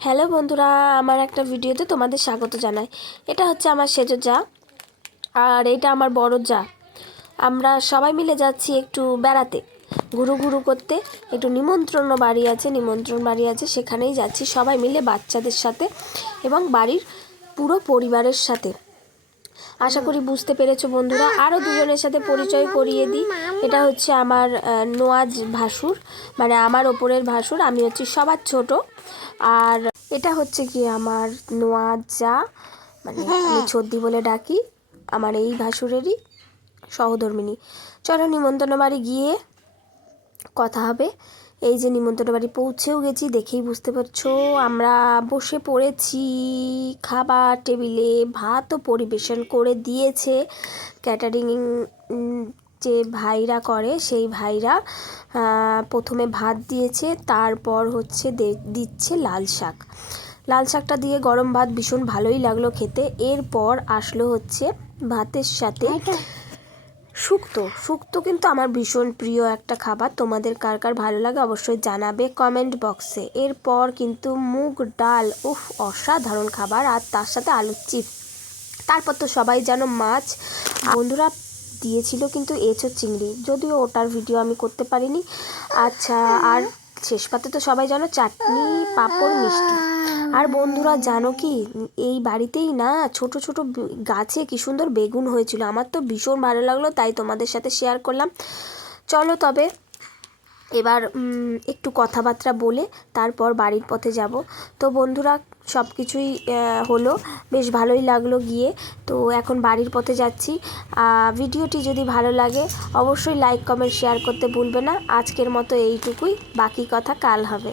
Hello বন্ধুরা, আমার একটা ভিডিওতে তোমাদের স্বাগত জানাই। এটা হচ্ছে আমার সেজো যা, আর এটা আমার বড় যা। আমরা সবাই মিলে যাচ্ছি একটু বেড়াতে, ঘুরু ঘুরু করতে। একটু নিমন্ত্রণ বাড়ি আছে, সেখানেই যাচ্ছি সবাই মিলে বাচ্চাদের সাথে এবং বাড়ির পুরো পরিবারের সাথে। আশা করি বুঝতে পেরেছো বন্ধুরা। আরও দুজনের সাথে পরিচয় করিয়ে দিই। এটা হচ্ছে আমার নোয়াজ ভাসুর, মানে আমার ওপরের ভাসুর। আমি হচ্ছি সবার ছোট। আর এটা হচ্ছে কি আমার নোয়াজ যা, মানে আমি ছদ্দি বলে ডাকি, আমার এই ভাসুরেরই সহধর্মিণী। চলো নিমন্ত্রণ বাড়ি গিয়ে কথা হবে। এই যে নিমন্ত্রণ বাড়ি পৌঁছেও গেছি, দেখেই বুঝতে পারছো। আমরা বসে পড়েছি খাবার টেবিলে। ভাতও পরিবেশন করে দিয়েছে ক্যাটারিং যে ভাইরা করে, সেই ভাইরা প্রথমে ভাত দিয়েছে, তারপর হচ্ছে দিচ্ছে লাল শাক। লাল শাকটা দিয়ে গরম ভাত ভীষণ ভালোই লাগলো খেতে। এরপর আসলো হচ্ছে ভাতের সাথে শুক্তো কিন্তু আমার ভীষণ প্রিয় একটা খাবার। তোমাদের কার কার ভালো লাগে অবশ্যই জানাবে কমেন্ট বক্সে। এরপর কিন্তু মুগ ডাল, অসাধারণ খাবার, আর তার সাথে আলুর চিপস। তারপর তো সবাই জানো মাছ বন্ধুরা দিয়েছিল কিন্তু এঁচোড় চিংড়ি, যদিও ওটার ভিডিও আমি করতে পারিনি। আচ্ছা, আর শেষ পাতে তো সবাই জানো চাটনি, পাঁপড়, মিষ্টি। আর বন্ধুরা জানো কি, এই বাড়িতেই না ছোট ছোট গাছে কি সুন্দর বেগুন হয়েছিল। আমার তো ভীষণ ভালো লাগলো, তাই তোমাদের সাথে শেয়ার করলাম। চলো তবে এবার একটু কথাবার্তা বলে তারপর বাড়ির পথে যাব। তো বন্ধুরা সব কিছুই হলো, বেশ ভালোই লাগলো গিয়ে। তো এখন বাড়ির পথে যাচ্ছি। ভিডিওটি যদি ভালো লাগে অবশ্যই লাইক কমেন্ট শেয়ার করতে ভুলবে না। আজকের মতো এইটুকুই, বাকি কথা কাল হবে।